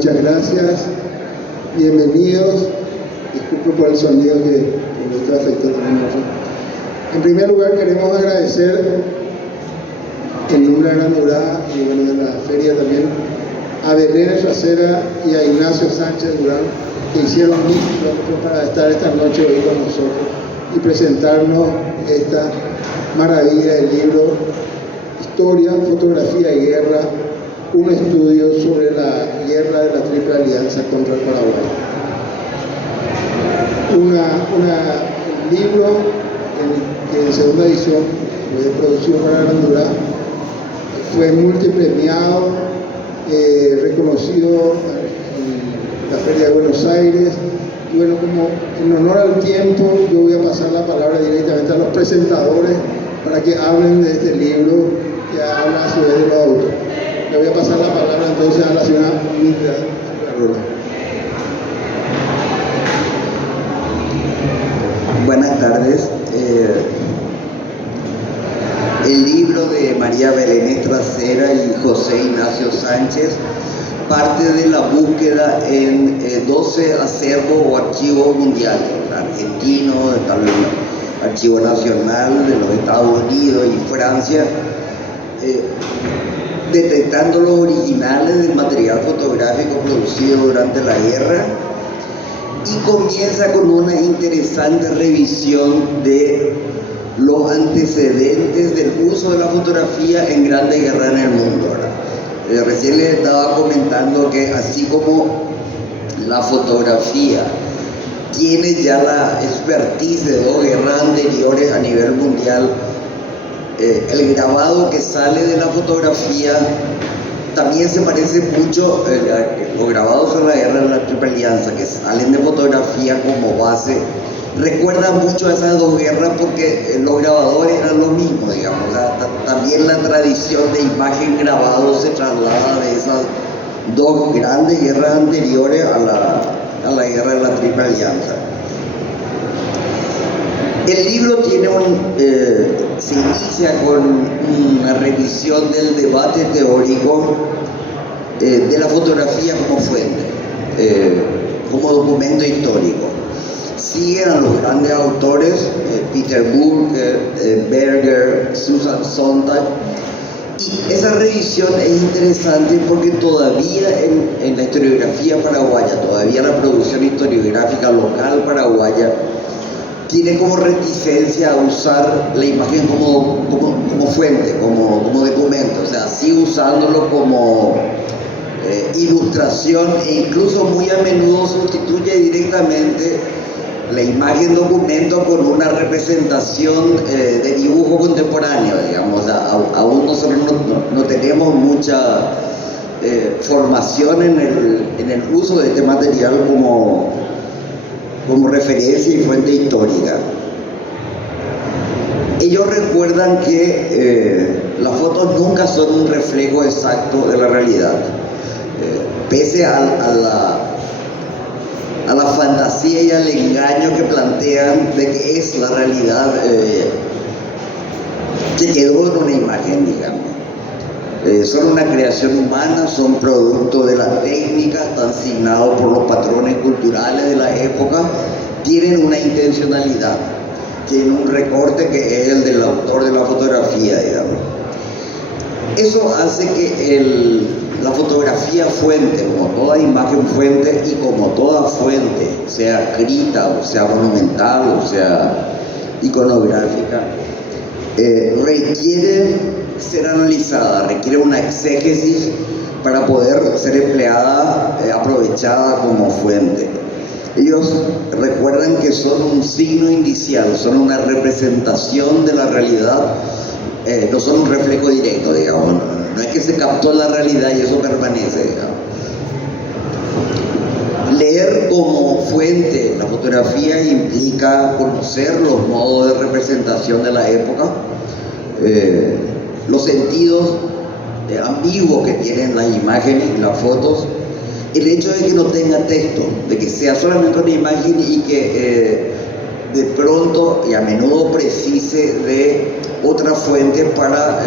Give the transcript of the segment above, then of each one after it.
muchas gracias. Bienvenidos. Disculpen por el sonido que me está afectando mucho. En primer lugar, queremos agradecer en nombre de la Murá y bueno, de la feria también a Belén Racera y a Ignacio Sánchez Durán, que hicieron mucho para estar esta noche hoy con nosotros y presentarnos esta maravilla del libro Historia, Fotografía y Guerra, un estudio sobre la guerra de la Triple Alianza contra el Paraguay. Un libro que en segunda edición fue producido para la Murá, fue multipremiado, reconocido en la Feria de Buenos Aires. Y bueno, como en honor al tiempo, yo voy a pasar la palabra directamente a los presentadores para que hablen de este libro que habla a su vez de los autores. Le voy a pasar la palabra entonces a la señora Mildred Arrola. Buenas tardes. El libro de María Belén Racera y José Ignacio Sánchez parte de la búsqueda en 12 acervos o archivos mundiales, argentino, el Archivo Nacional de los Estados Unidos y Francia, detectando los originales del material fotográfico producido durante la guerra, y comienza con una interesante revisión de los antecedentes del uso de la fotografía en grandes guerras en el mundo, ¿verdad? Recién les estaba comentando que así como la fotografía tiene ya la expertise de 2 guerras anteriores a nivel mundial, el grabado que sale de la fotografía también se parece mucho, los grabados en la guerra de la Triple Alianza que salen de fotografía como base, recuerdan mucho a esas 2 guerras porque los grabadores eran los mismos, digamos. O sea, también la tradición de imagen grabado se traslada de esas 2 grandes guerras anteriores a la guerra de la Triple Alianza. El libro tiene se inicia con una revisión del debate teórico de la fotografía como fuente, como documento histórico. Siguen a los grandes autores, Peter Burke, Berger, Susan Sontag, y esa revisión es interesante porque todavía en la historiografía paraguaya, todavía la producción historiográfica local paraguaya, tiene como reticencia a usar la imagen como fuente, como documento, o sea, sigue usándolo como ilustración, e incluso muy a menudo sustituye directamente la imagen documento con una representación de dibujo contemporáneo, digamos. O sea, aún nosotros no tenemos mucha formación en el uso de este material como referencia y fuente histórica. Ellos recuerdan que las fotos nunca son un reflejo exacto de la realidad, pese a la fantasía y al engaño que plantean de que es la realidad que quedó en una imagen, digamos. Son una creación humana, son producto de la técnica, están signados por los patrones culturales de la época, tienen una intencionalidad, tienen un recorte que es el del autor de la fotografía, digamos. Eso hace que la fotografía fuente, como toda imagen fuente y como toda fuente, sea escrita, o sea monumental, o sea iconográfica, requiere ser analizada, requiere una exégesis para poder ser empleada, aprovechada como fuente. Ellos recuerdan que son un signo indicial, son una representación de la realidad, no son un reflejo directo, digamos. No es que se captó la realidad y eso permanece, digamos. Leer como fuente la fotografía implica conocer los modos de representación de la época, los sentidos ambiguos que tienen las imágenes y las fotos, el hecho de que no tenga texto, de que sea solamente una imagen y que de pronto y a menudo precise de otra fuente para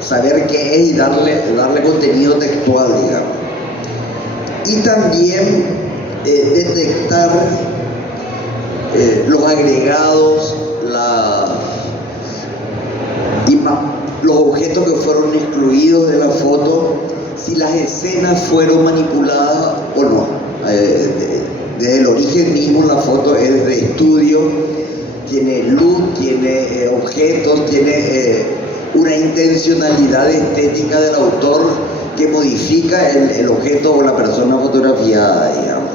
saber qué es y darle contenido textual, digamos. y también detectar los agregados, los objetos que fueron excluidos de la foto, si las escenas fueron manipuladas o no. Desde el origen mismo la foto es de estudio, tiene luz, tiene objetos, tiene una intencionalidad estética del autor que modifica el objeto o la persona fotografiada, digamos.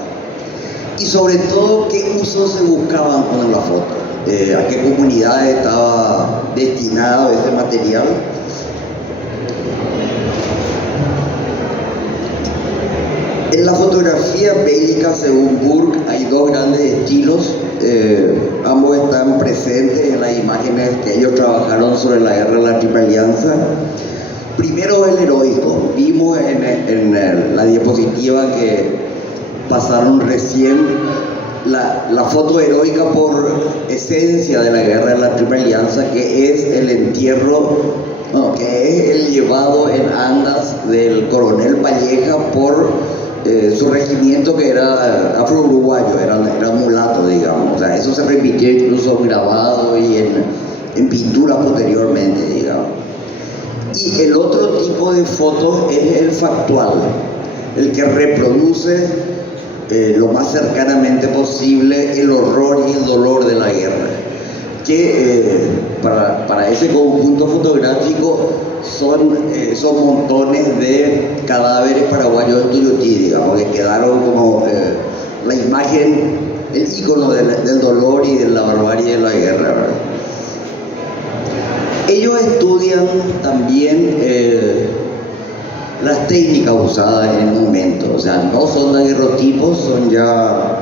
Y sobre todo, qué usos se buscaban con la foto, a qué comunidad estaba destinado ese material. En la fotografía bélica, según Burke, hay dos grandes estilos. Ambos están presentes en las imágenes que ellos trabajaron sobre la guerra de la Triple Alianza. Primero, el heroico. Vimos en la diapositiva que pasaron recién la foto heroica por esencia de la guerra de la Triple Alianza, que es el entierro, que es el llevado en andas del coronel Palleja por su regimiento, que era afro-uruguayo, era mulato, digamos. O sea, eso se repitió incluso grabado y en pintura posteriormente, digamos. Y el otro tipo de foto es el factual, el que reproduce lo más cercanamente posible el horror y el dolor de la guerra, que para ese conjunto fotográfico son montones de cadáveres paraguayos de Tuyutí, digamos, que quedaron como la imagen, el ícono del dolor y de la barbarie de la guerra, ¿verdad? Ellos estudian también las técnicas usadas en el momento. O sea, no son daguerrotipos, son ya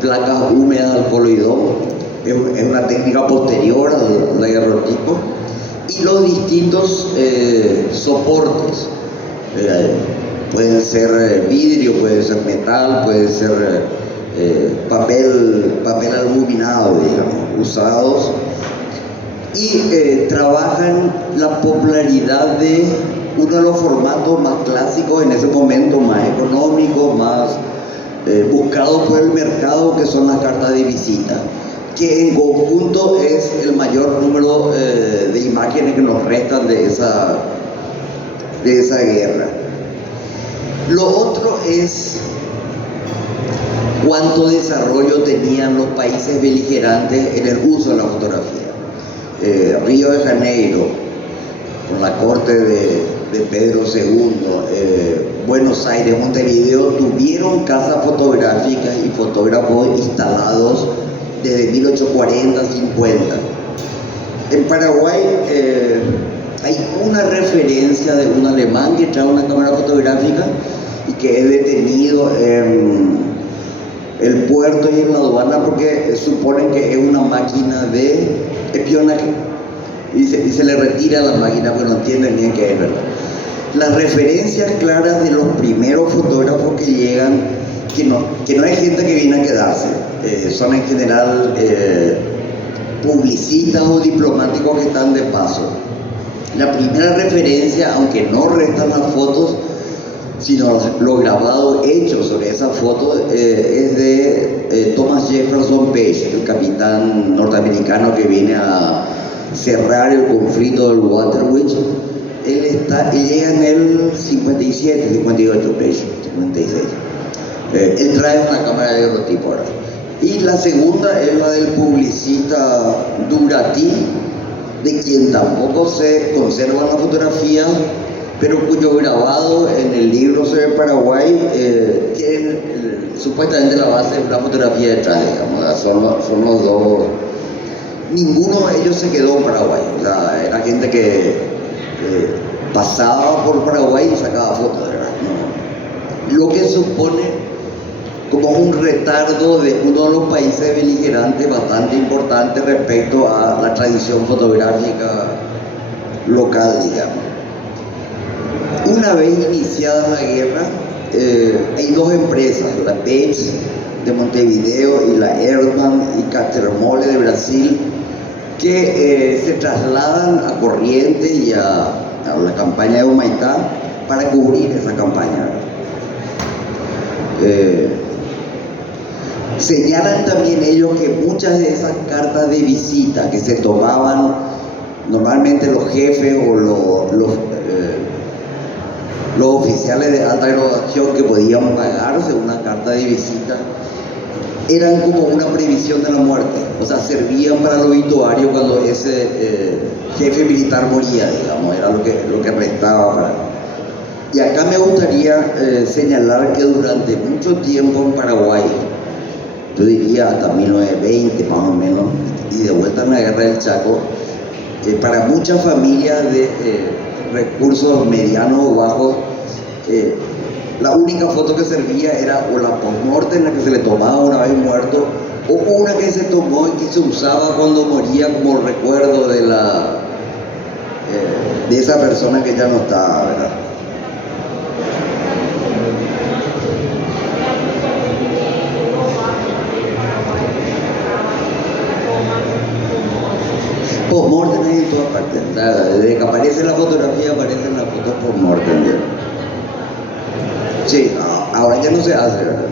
placas húmedas al coloidón. Es una técnica posterior al daguerrotipo. Y los distintos soportes. Pueden ser vidrio, puede ser metal, puede ser papel aluminado, digamos, usados. Y trabajan la popularidad de uno de los formatos más clásicos en ese momento, más económicos, más buscados por el mercado, que son las cartas de visita, que en conjunto es el mayor número de imágenes que nos restan de esa guerra. Lo otro es cuánto desarrollo tenían los países beligerantes en el uso de la fotografía. Río de Janeiro, con la corte de Pedro II, Buenos Aires, Montevideo, tuvieron casas fotográficas y fotógrafos instalados desde 1840-50. En Paraguay hay una referencia de un alemán que trae una cámara fotográfica y que es detenido en el puerto y en la aduana porque suponen que es una máquina de espionaje y se le retira la máquina porque no entienden bien qué es, ¿verdad? Las referencias claras de los primeros fotógrafos que llegan, que no hay gente que viene a quedarse, son en general publicistas o diplomáticos que están de paso. La primera referencia, aunque no restan las fotos, sino los grabados hechos sobre esa foto, es de Thomas Jefferson Page, el capitán norteamericano que viene a cerrar el conflicto del Waterwitch. Él llega en el 57, 58, Page, 56. Él trae una cámara de daguerrotipo ahora. Y la segunda es la del publicista Duratí, de quien tampoco se conserva la fotografía, pero cuyo grabado en el libro sobre Paraguay tiene supuestamente la base de una fotografía detrás, digamos. Son los dos. Ninguno de ellos se quedó en Paraguay. O sea, era gente que pasaba por Paraguay y sacaba fotos, ¿verdad? No. Lo que supone como un retardo de uno de los países beligerantes bastante importante respecto a la tradición fotográfica local, digamos. Una vez iniciada la guerra, hay dos empresas, la Page de Montevideo y la Erdman y Catermole de Brasil, que se trasladan a Corrientes y a la campaña de Humaitá para cubrir esa campaña. Señalan también ellos que muchas de esas cartas de visita que se tomaban normalmente los jefes o los oficiales de alta graduación que podían pagarse una carta de visita, eran como una previsión de la muerte, o sea, servían para el obituario cuando ese jefe militar moría, digamos, era lo que restaba para. Y acá me gustaría señalar que durante mucho tiempo en Paraguay, yo diría hasta 1920 más o menos, y de vuelta en la guerra del Chaco, para muchas familias de recursos medianos o bajos, la única foto que servía era o la post-mortem, en la que se le tomaba una vez muerto, o una que se tomó y que se usaba cuando moría como recuerdo de esa persona que ya no estaba, ¿verdad? Post-mortem hay en todas partes, o sea, desde que aparece la fotografía aparecen las fotos post-mortem. Sí, ahora ya no se hace, ¿verdad?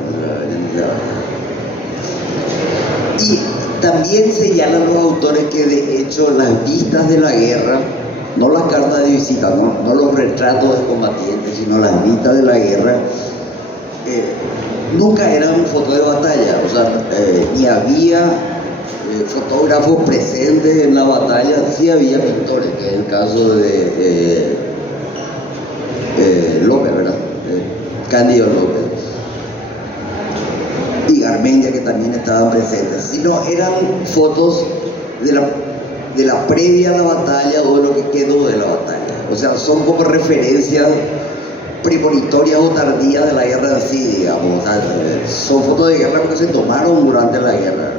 Y también señalan los autores que de hecho las vistas de la guerra, no las cartas de visita, no los retratos de combatientes, sino las vistas de la guerra, nunca eran fotos de batalla, o sea, ni había fotógrafos presentes en la batalla, sí había pintores, que es el caso de López, ¿verdad? Cándido López y Garmendia, que también estaban presentes, sino eran fotos de la previa a la batalla o de lo que quedó de la batalla, o sea, son como referencias premonitorias o tardías de la guerra en sí, digamos, o sea, son fotos de guerra que se tomaron durante la guerra,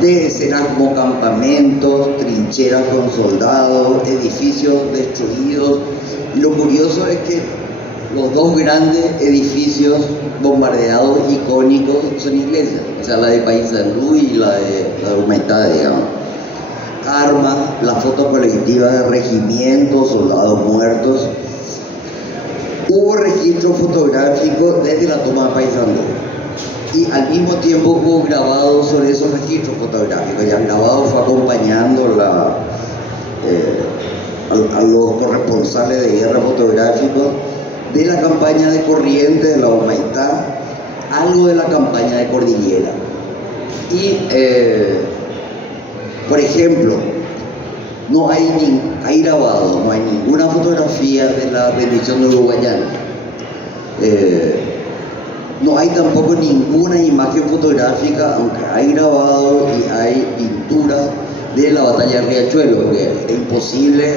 de escenas como campamentos, trincheras con soldados, edificios destruidos. Y lo curioso es que los dos grandes edificios bombardeados icónicos son iglesias, o sea, la de Paysandú y la de Humaitá, digamos. Armas, las fotos colectivas de regimientos, soldados muertos. Hubo registro fotográfico desde la toma de Paysandú. Y al mismo tiempo hubo grabados sobre esos registros fotográficos, y el grabado fue acompañando a los corresponsales de guerra fotográficos de la campaña de Corrientes, de la Humaitá, algo de la campaña de Cordillera. Y, por ejemplo, no hay grabado, no hay ninguna fotografía de la rendición de Uruguayana. No hay tampoco ninguna imagen fotográfica, aunque hay grabado y hay pinturas de la batalla de Riachuelo, porque es imposible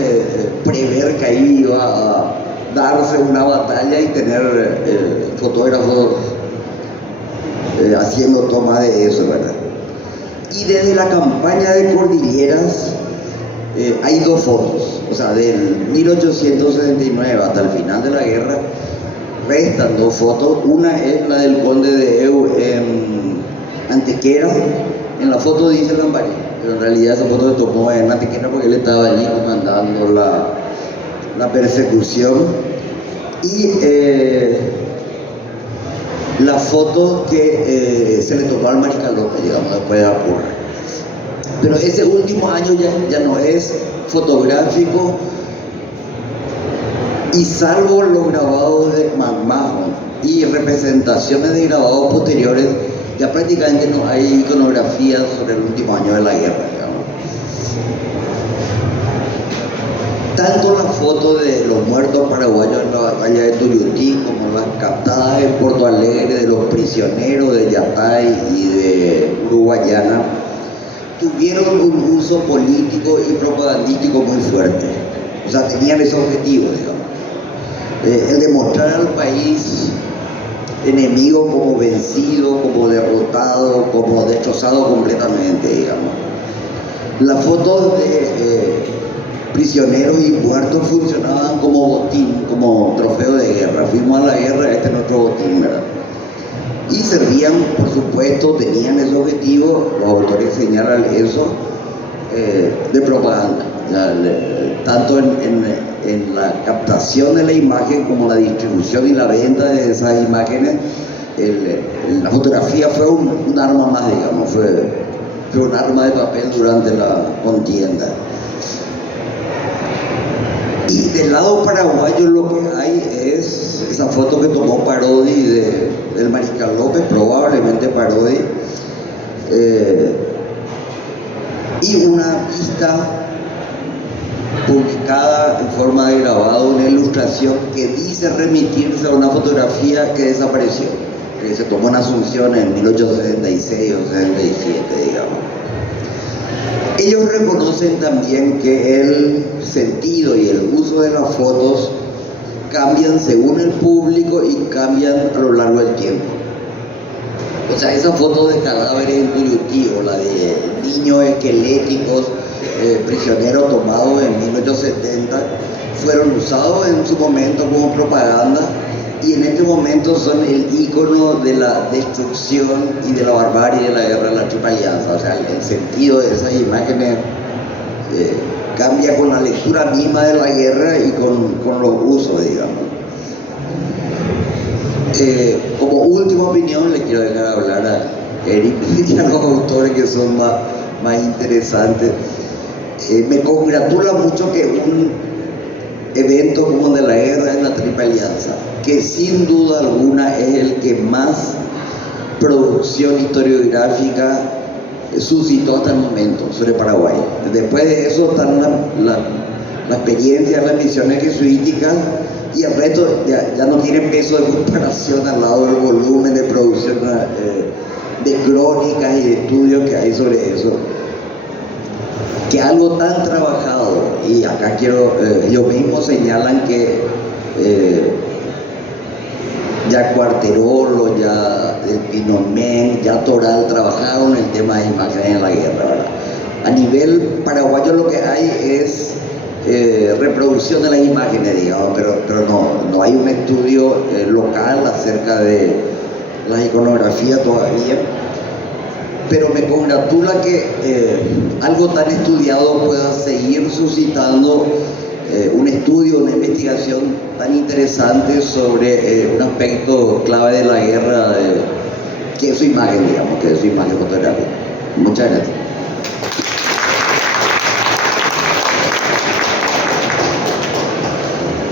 prever que ahí iba a darse una batalla y tener fotógrafos haciendo toma de eso, ¿verdad? Y desde la campaña de Cordilleras hay dos fotos, o sea, del 1879 hasta el final de la guerra restan dos fotos. Una es la del conde de Eu en Antequera. En la foto dice Lambarí, pero en realidad esa foto se tomó en Antequera porque él estaba allí comandando la persecución. Y la foto que se le tomó al Mariscal López, digamos, después de la porra. Pero ese último año ya no es fotográfico, y salvo los grabados de McMahon y representaciones de grabados posteriores, ya prácticamente no hay iconografía sobre el último año de la guerra, digamos. Tanto las fotos de los muertos paraguayos en la batalla de Tuyutí como las captadas en Porto Alegre de los prisioneros de Yatay y de Uruguayana tuvieron un uso político y propagandístico muy fuerte. O sea, tenían ese objetivo, digamos. El demostrar al país enemigo como vencido, como derrotado, como destrozado completamente, digamos. Las fotos de prisioneros y muertos funcionaban como botín, como trofeo de guerra. Fuimos a la guerra, este es nuestro botín, ¿verdad? Y servían, por supuesto, tenían ese objetivo, los autores señalan eso, de propaganda. Tanto en la captación de la imagen como la distribución y la venta de esas imágenes, la fotografía fue un arma más, digamos, fue un arma de papel durante la contienda. Y del lado paraguayo lo que hay es esa foto que tomó Parodi del Mariscal López, probablemente Parodi, y una pista publicada en forma de grabado, una ilustración que dice remitirse a una fotografía que desapareció, que se tomó en Asunción en 1876 o 77, digamos. Ellos reconocen también que el sentido y el uso de las fotos cambian según el público y cambian a lo largo del tiempo. O sea, esa foto de cadáveres en Tuyutí o la de niños esqueléticos, prisioneros tomados en 1870, fueron usados en su momento como propaganda y en este momento son el ícono de la destrucción y de la barbarie de la guerra de la Triple Alianza. O sea, el sentido de esas imágenes cambia con la lectura misma de la guerra y con los usos, digamos. Como última opinión, le quiero dejar hablar a Eric y a los autores que son más interesantes. Me congratula mucho que un evento como el de la guerra de la Triple Alianza, que sin duda alguna es el que más producción historiográfica suscitó hasta el momento sobre Paraguay. Después de eso están la experiencia, las misiones jesuíticas, y el resto ya no tiene peso de comparación al lado del volumen de producción de crónicas y de estudios que hay sobre eso. Que algo tan trabajado, y acá ellos mismos señalan que ya Cuarterolo, ya Pinomén, ya Toral trabajaron el tema de imágenes en la guerra, ¿verdad? A nivel paraguayo lo que hay es reproducción de las imágenes, digamos, pero no hay un estudio local acerca de la iconografía todavía. Pero me congratula que algo tan estudiado pueda seguir suscitando un estudio, una investigación tan interesante sobre un aspecto clave de la guerra, que es su imagen, digamos, que es su imagen fotográfica. Muchas gracias.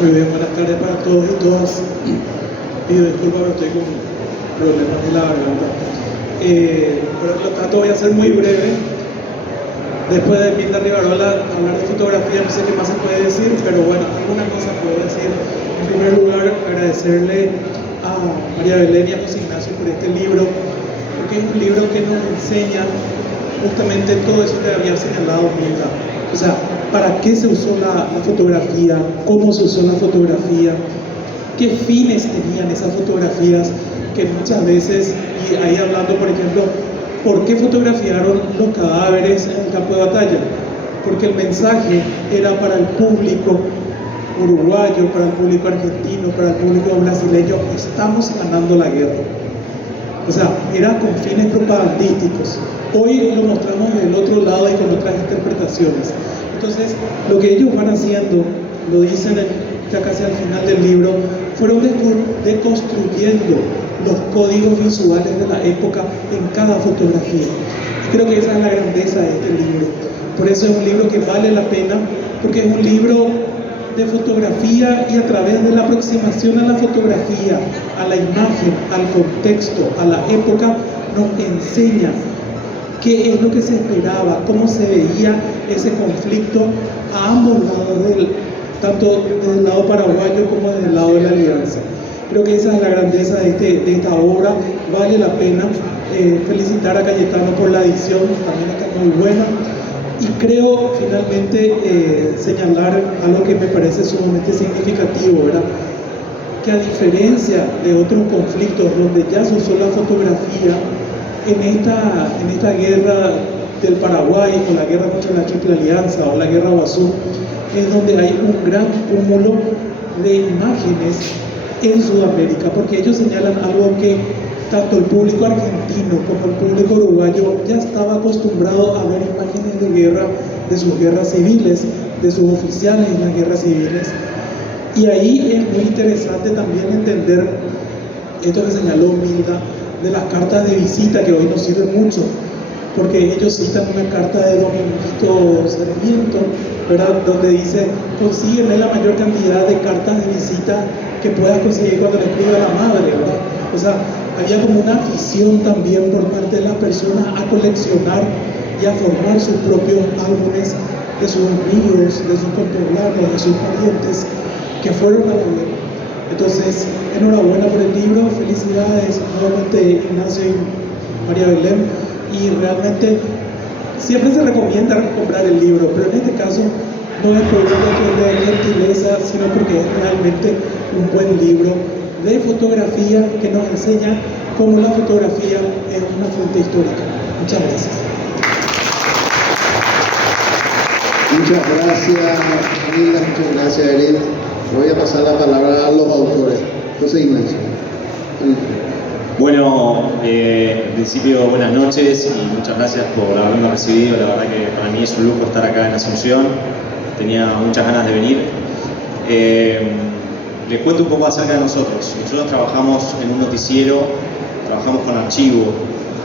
Muy bien, buenas tardes para todos y todas. Pido disculpas, pero estoy con problemas de la garganta. Por lo tanto voy a ser muy breve. Después de Mirta Rivarola hablar de fotografía, no sé qué más se puede decir, pero bueno, alguna cosa puedo decir. En primer lugar, agradecerle a María Belén y a José Ignacio por este libro, porque es un libro que nos enseña justamente todo eso que había señalado Mirta. O sea, ¿para qué se usó la fotografía? ¿Cómo se usó la fotografía? ¿Qué fines tenían esas fotografías? Que muchas veces, y ahí hablando, por ejemplo, ¿por qué fotografiaron los cadáveres en el campo de batalla? Porque el mensaje era para el público uruguayo, para el público argentino, para el público brasileño: estamos ganando la guerra. O sea, era con fines propagandísticos. Hoy lo mostramos del otro lado y con otras interpretaciones. Entonces, lo que ellos van haciendo, lo dicen ya casi al final del libro, fueron deconstruyendo los códigos visuales de la época en cada fotografía. Creo que esa es la grandeza de este libro. Por eso es un libro que vale la pena, porque es un libro de fotografía, y a través de la aproximación a la fotografía, a la imagen, al contexto, a la época, nos enseña qué es lo que se esperaba, cómo se veía ese conflicto a ambos lados, tanto desde el lado paraguayo como desde el lado de la alianza. Creo que esa es la grandeza de esta obra. Vale la pena felicitar a Cayetano por la edición, también está muy buena. Y creo finalmente señalar algo que me parece sumamente significativo, ¿verdad? Que a diferencia de otros conflictos donde ya se usó la fotografía, en esta guerra del Paraguay, o la guerra contra la Triple Alianza, o la guerra Guazú, es donde hay un gran cúmulo de imágenes en Sudamérica, porque ellos señalan algo que tanto el público argentino como el público uruguayo ya estaba acostumbrado a ver imágenes de guerra de sus guerras civiles, de sus oficiales en las guerras civiles. Y ahí es muy interesante también entender esto que señaló Milda, de las cartas de visita que hoy nos sirven mucho, porque ellos citan una carta de Dominguito Sarmiento, ¿verdad?, donde dice: consígueme la mayor cantidad de cartas de visita que puedas conseguir cuando le escribe a la madre, ¿verdad? O sea, había como una afición también por parte de las personas a coleccionar y a formar sus propios álbumes de sus amigos, de sus contemporáneos, de sus parientes que fueron a la guerra. Entonces, enhorabuena por el libro, felicidades nuevamente Ignacio y María Belén, y realmente siempre se recomienda comprar el libro, pero en este caso no es por un hecho de gentileza, sino porque es realmente un buen libro de fotografía que nos enseña cómo la fotografía es una fuente histórica. Muchas gracias. Muchas gracias, Camila, muchas gracias, Eric. Voy a pasar la palabra a los autores. José Ignacio. Bueno, en principio, buenas noches y muchas gracias por haberme recibido. La verdad que para mí es un lujo estar acá en Asunción. Tenía muchas ganas de venir. Les cuento un poco acerca de nosotros. Nosotros trabajamos en un noticiero, trabajamos con archivo,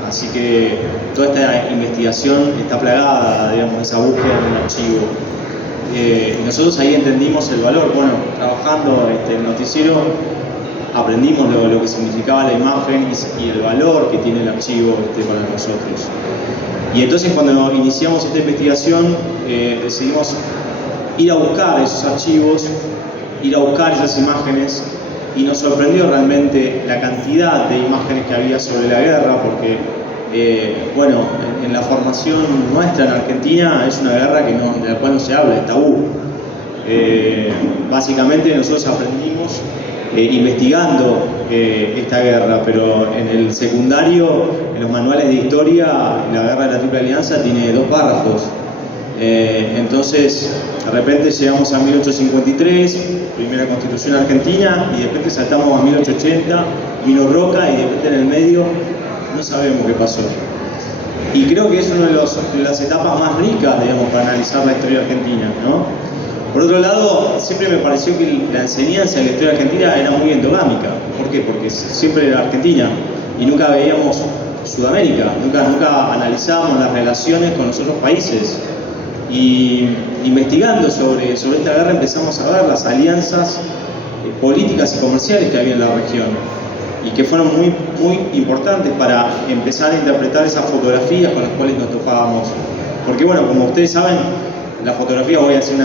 así que toda esta investigación está plagada, digamos, de esa búsqueda en un archivo. Nosotros ahí entendimos el valor. Bueno, trabajando en el noticiero aprendimos lo que significaba la imagen y el valor que tiene el archivo para nosotros. Y entonces, cuando iniciamos esta investigación, decidimos ir a buscar esos archivos, ir a buscar esas imágenes, y nos sorprendió realmente la cantidad de imágenes que había sobre la guerra, porque bueno, en la formación nuestra en Argentina es una guerra de la cual no se habla, es tabú. Básicamente nosotros aprendimos investigando esta guerra, pero en el secundario, en los manuales de historia, la guerra de la Triple Alianza tiene 2 párrafos. Entonces, de repente llegamos a 1853, primera constitución argentina, y de repente saltamos a 1880, vino Roca, y de repente en el medio no sabemos qué pasó. Y creo que es una de las etapas más ricas, digamos, para analizar la historia argentina, ¿no? Por otro lado, siempre me pareció que la enseñanza de la historia argentina era muy endogámica. ¿Por qué? Porque siempre era Argentina y nunca veíamos Sudamérica, nunca analizábamos las relaciones con los otros países. Y investigando sobre esta guerra empezamos a ver las alianzas políticas y comerciales que había en la región, y que fueron muy, muy importantes para empezar a interpretar esas fotografías con las cuales nos topábamos. Porque bueno, como ustedes saben, la fotografía, voy a hacer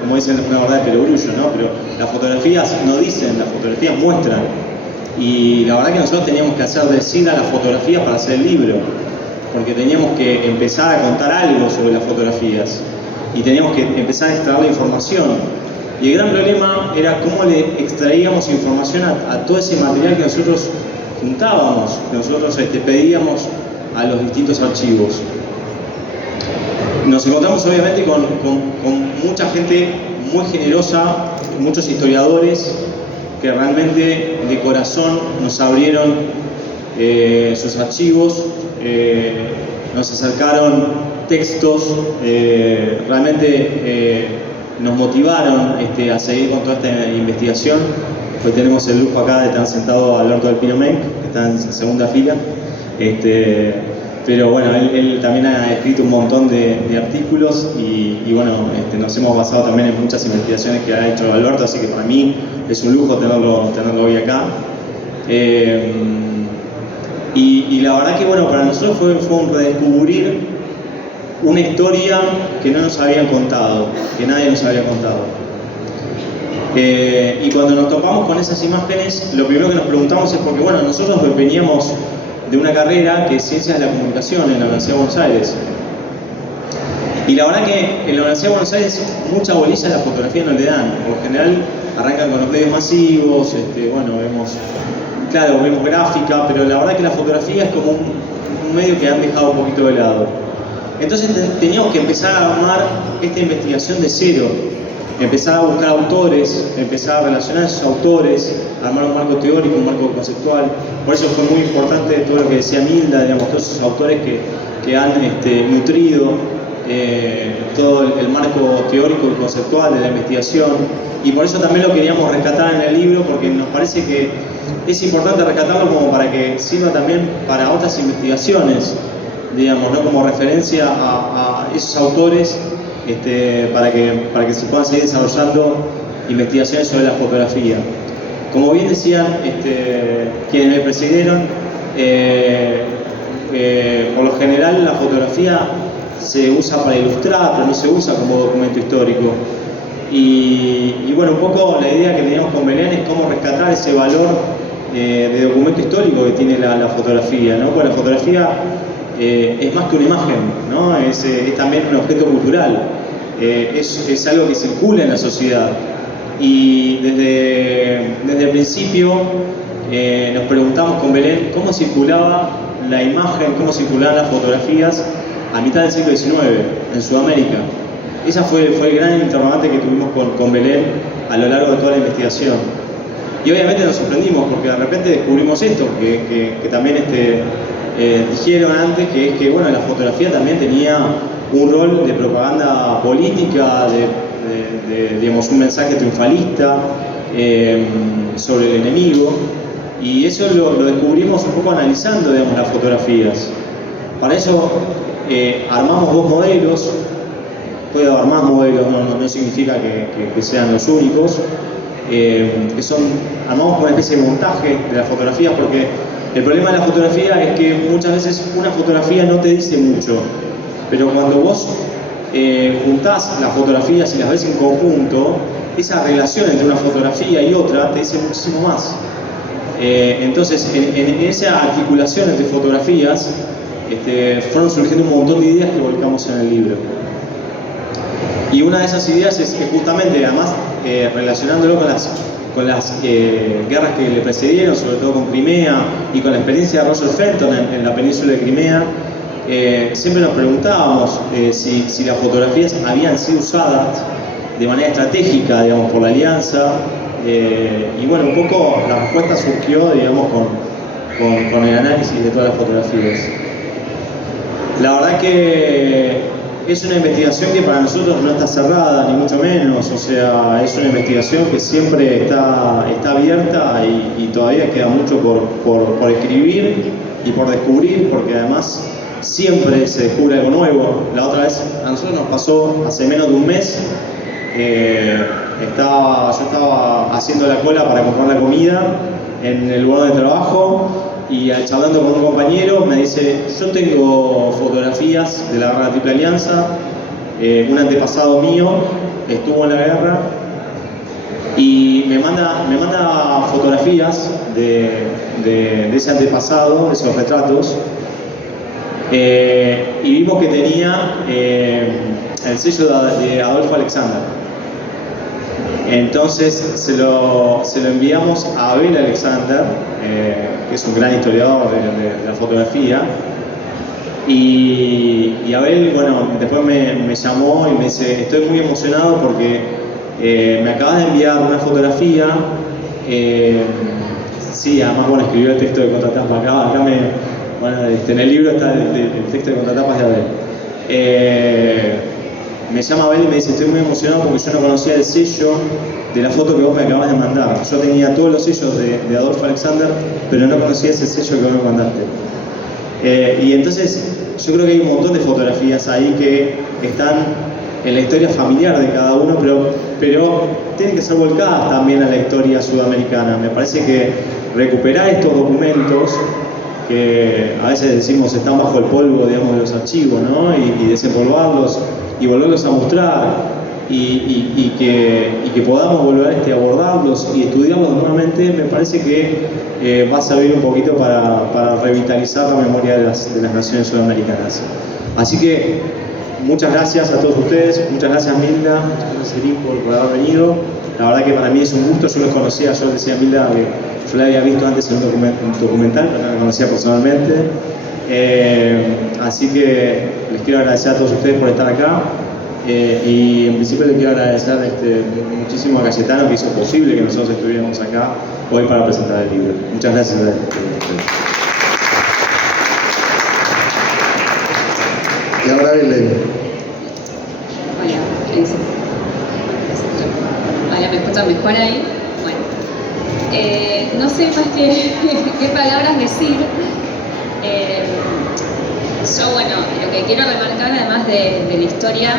como dicen, una verdad de perogrullo, ¿no? Pero las fotografías no dicen, las fotografías muestran. Y la verdad que nosotros teníamos que hacer decir a las fotografías para hacer el libro, porque teníamos que empezar a contar algo sobre las fotografías y teníamos que empezar a extraer la información. Y el gran problema era cómo le extraíamos información a todo ese material que nosotros juntábamos, que nosotros pedíamos a los distintos archivos. Nos encontramos obviamente con mucha gente muy generosa, muchos historiadores que realmente de corazón nos abrieron sus archivos, nos acercaron textos, realmente nos motivaron a seguir con toda esta investigación. Hoy tenemos el lujo acá de estar sentado a Alberto del Pino Menck, que está en segunda fila. Pero bueno, él también ha escrito un montón de artículos y bueno, nos hemos basado también en muchas investigaciones que ha hecho Alberto, así que para mí es un lujo tenerlo hoy acá. Y la verdad que bueno, para nosotros fue un redescubrir una historia que no nos habían contado, que nadie nos había contado. Y cuando nos topamos con esas imágenes, lo primero que nos preguntamos es porque bueno, nosotros veníamos de una carrera que es Ciencias de la Comunicación en la Universidad de Buenos Aires. Y la verdad que en la Universidad de Buenos Aires mucha bolilla a la fotografía no le dan. Por lo general arrancan con los medios masivos, bueno, vemos gráfica, pero la verdad que la fotografía es como un medio que han dejado un poquito de lado. Entonces teníamos que empezar a armar esta investigación de cero, empezar a buscar autores, empezar a relacionar a esos autores, armar un marco teórico, un marco conceptual. Por eso fue muy importante todo lo que decía Milda, digamos, todos esos autores que han nutrido todo el marco teórico y conceptual de la investigación, y por eso también lo queríamos rescatar en el libro, porque nos parece que es importante rescatarlo como para que sirva también para otras investigaciones, digamos, ¿no? Como referencia a esos autores, para que se puedan seguir desarrollando investigaciones sobre la fotografía. Como bien decían quienes me precedieron, por lo general la fotografía se usa para ilustrar, pero no se usa como documento histórico. Y bueno, un poco la idea que teníamos con Belén es cómo rescatar ese valor de documento histórico que tiene la fotografía, ¿no? Porque la fotografía es más que una imagen, ¿no? Es también un objeto cultural, es algo que circula en la sociedad. Y desde el principio nos preguntamos con Belén cómo circulaba la imagen, cómo circulaban las fotografías a mitad del siglo XIX en Sudamérica. Esa fue el gran interrogante que tuvimos con Belén a lo largo de toda la investigación. Y obviamente nos sorprendimos porque de repente descubrimos esto, que también dijeron antes, que es que bueno, la fotografía también tenía un rol de propaganda política, digamos, un mensaje triunfalista sobre el enemigo, y eso lo descubrimos un poco analizando, digamos, las fotografías. Para eso armamos dos modelos. Puede haber más modelos, no significa que sean los únicos, armamos como una especie de montaje de las fotografías, porque el problema de la fotografía es que muchas veces una fotografía no te dice mucho, pero cuando vos juntás las fotografías y las ves en conjunto, esa relación entre una fotografía y otra te dice muchísimo más. Entonces, en esa articulación entre fotografías, fueron surgiendo un montón de ideas que volcamos en el libro. Y una de esas ideas es que justamente, además, relacionándolo con las guerras que le precedieron, sobre todo con Crimea y con la experiencia de Roger Fenton en la península de Crimea, siempre nos preguntábamos si las fotografías habían sido usadas de manera estratégica, digamos, por la alianza, y bueno, un poco la respuesta surgió, digamos, con el análisis de todas las fotografías. La verdad que es una investigación que para nosotros no está cerrada, ni mucho menos, o sea, es una investigación que siempre está abierta y todavía queda mucho por escribir y por descubrir, porque además siempre se descubre algo nuevo. La otra vez a nosotros nos pasó hace menos de un mes, yo estaba haciendo la cola para comprar la comida en el lugar de trabajo, y charlando con un compañero me dice: yo tengo fotografías de la guerra de la Triple Alianza, un antepasado mío estuvo en la guerra, y me manda fotografías de ese antepasado, de esos retratos, y vimos que tenía el sello de Adolfo Alexander. Entonces se lo enviamos a Abel Alexander, que es un gran historiador de la fotografía, y Abel, bueno, después me llamó y me dice: estoy muy emocionado porque me acabas de enviar una fotografía. Sí, además, bueno, escribió el texto de contratapa acá bueno, en el libro está el texto de contratapas de Abel. Me llama Abel y me dice: estoy muy emocionado porque yo no conocía el sello de la foto que vos me acabas de mandar. Yo tenía todos los sellos de Adolfo Alexander, pero no conocía ese sello que vos me mandaste. Y entonces yo creo que hay un montón de fotografías ahí que están en la historia familiar de cada uno, pero tienen que ser volcadas también a la historia sudamericana. Me parece que recuperar estos documentos, que a veces decimos están bajo el polvo, digamos, de los archivos, ¿no? Y desempolvarlos y volverlos a mostrar, y que podamos volver a abordarlos y estudiarlos nuevamente, me parece que va a servir un poquito para revitalizar la memoria de las naciones sudamericanas. Así que muchas gracias a todos ustedes, muchas gracias Milda, muchas gracias Erin por haber venido. La verdad que para mí es un gusto. Yo los conocía, yo decía a Milda que yo la había visto antes en un documental, pero no la conocía personalmente. Así que les quiero agradecer a todos ustedes por estar acá, y en principio les quiero agradecer muchísimo a Cayetano, que hizo posible que nosotros estuviéramos acá hoy para presentar el libro. Muchas gracias a ustedes. Y ahora Belén. por ahí. Bueno, no sé más qué palabras decir. Yo, bueno, lo que quiero remarcar, además de la historia,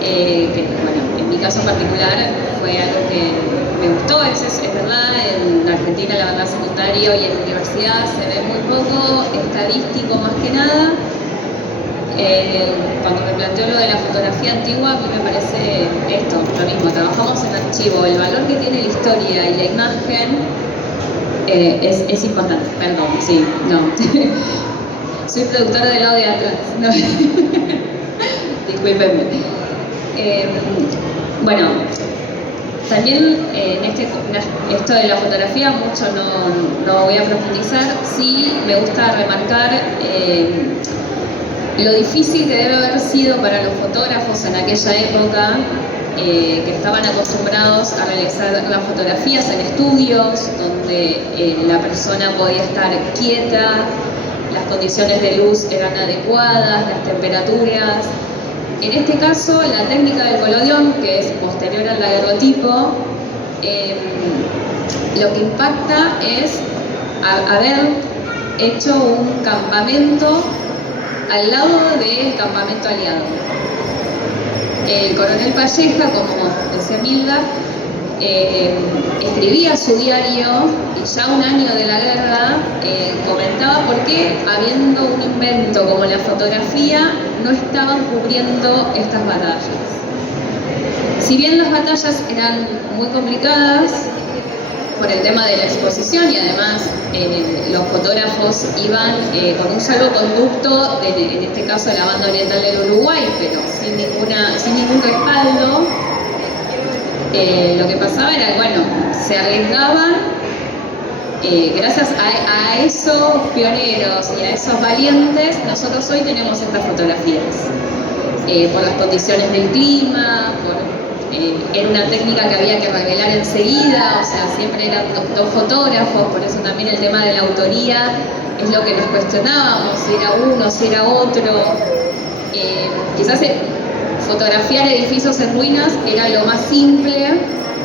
que, bueno, en mi caso particular fue algo que me gustó, es verdad, en Argentina la verdad secundario y en la universidad se ve muy poco, estadístico más que nada. Cuando me planteo lo de la fotografía antigua, a mí me parece esto, lo mismo, trabajamos en archivo, el valor que tiene la historia y la imagen es importante, perdón, sí, no. Soy productora del lado de atrás, no. Discúlpenme. Bueno, también en esto de la fotografía mucho no voy a profundizar, sí me gusta remarcar lo difícil que debe haber sido para los fotógrafos en aquella época, que estaban acostumbrados a realizar las fotografías en estudios, donde la persona podía estar quieta, las condiciones de luz eran adecuadas, las temperaturas. En este caso, la técnica del collodion, que es posterior al daguerrotipo, lo que impacta es haber hecho un campamento al lado del campamento aliado. El coronel Palleja, como decía Milda, escribía su diario y ya un año de la guerra comentaba por qué, habiendo un invento como la fotografía, no estaban cubriendo estas batallas. Si bien las batallas eran muy complicadas por el tema de la exposición y además los fotógrafos iban con un salvoconducto, en este caso la banda oriental del Uruguay, pero sin ningún respaldo, lo que pasaba era, bueno, se arriesgaban, gracias a esos pioneros y a esos valientes, nosotros hoy tenemos estas fotografías, por las condiciones del clima, era una técnica que había que revelar enseguida, o sea, siempre eran dos fotógrafos, por eso también el tema de la autoría es lo que nos cuestionábamos, si era uno, si era otro. Quizás fotografiar edificios en ruinas era lo más simple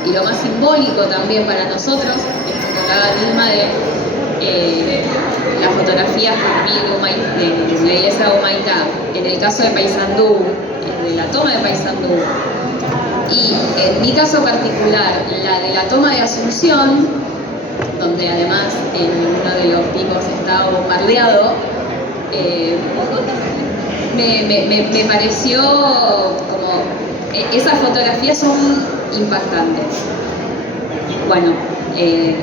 y lo más simbólico también para nosotros. Esto que hablaba Dilma de las fotografías de la iglesia de Humaitá, en el caso de Paysandú, de la toma de Paysandú, y en mi caso particular, la de la toma de Asunción, donde además uno de los picos estaba bombardeado, me pareció como esas fotografías son impactantes. Bueno,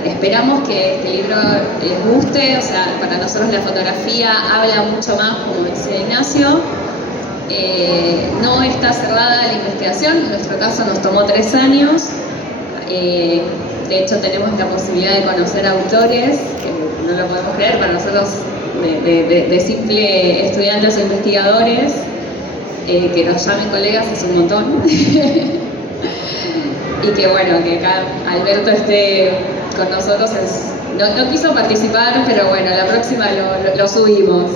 esperamos que este libro les guste, o sea, para nosotros la fotografía habla mucho más, como dice Ignacio. No está cerrada la investigación, en nuestro caso nos tomó 3 años. De hecho tenemos la posibilidad de conocer autores, que no lo podemos creer, para nosotros de simple estudiantes o investigadores, que nos llamen colegas es un montón. Y que bueno, que acá Alberto esté con nosotros, no quiso participar, pero bueno, la próxima lo subimos.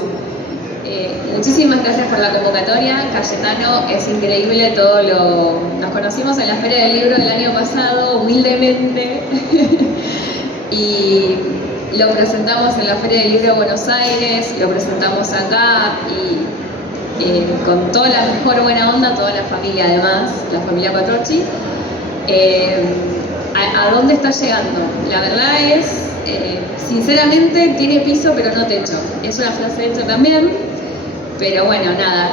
Muchísimas gracias por la convocatoria. Cayetano, es increíble nos conocimos en la Feria del Libro del año pasado, humildemente, y lo presentamos en la Feria del Libro de Buenos Aires, lo presentamos acá y con toda la mejor buena onda, toda la familia además, la familia Quattrocchi. ¿A dónde está llegando? La verdad es, sinceramente, tiene piso pero no techo. Es una frase hecha también. Pero bueno, nada,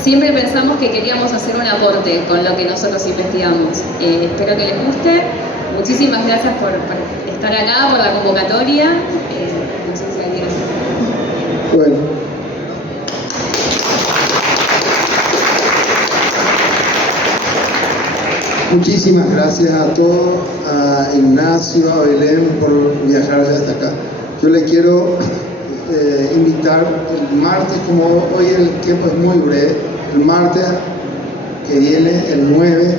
siempre pensamos que queríamos hacer un aporte con lo que nosotros investigamos. Espero que les guste. Muchísimas gracias por estar acá, por la convocatoria. Muchísimas gracias. Bueno. Muchísimas gracias a todos, a Ignacio, a Belén por viajar hasta acá. Yo le quiero invitar el martes, como hoy el tiempo es muy breve, el martes que viene, el 9,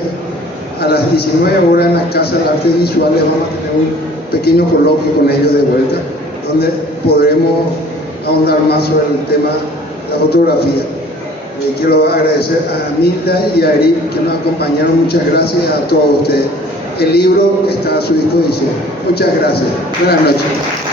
a las 19 horas en la Casa de Artes Visuales vamos a tener un pequeño coloquio con ellos de vuelta, donde podremos ahondar más sobre el tema de la fotografía. Quiero agradecer a Milda y a Eric que nos acompañaron. Muchas gracias a todos ustedes. El libro está a su disposición. Muchas gracias. Buenas noches.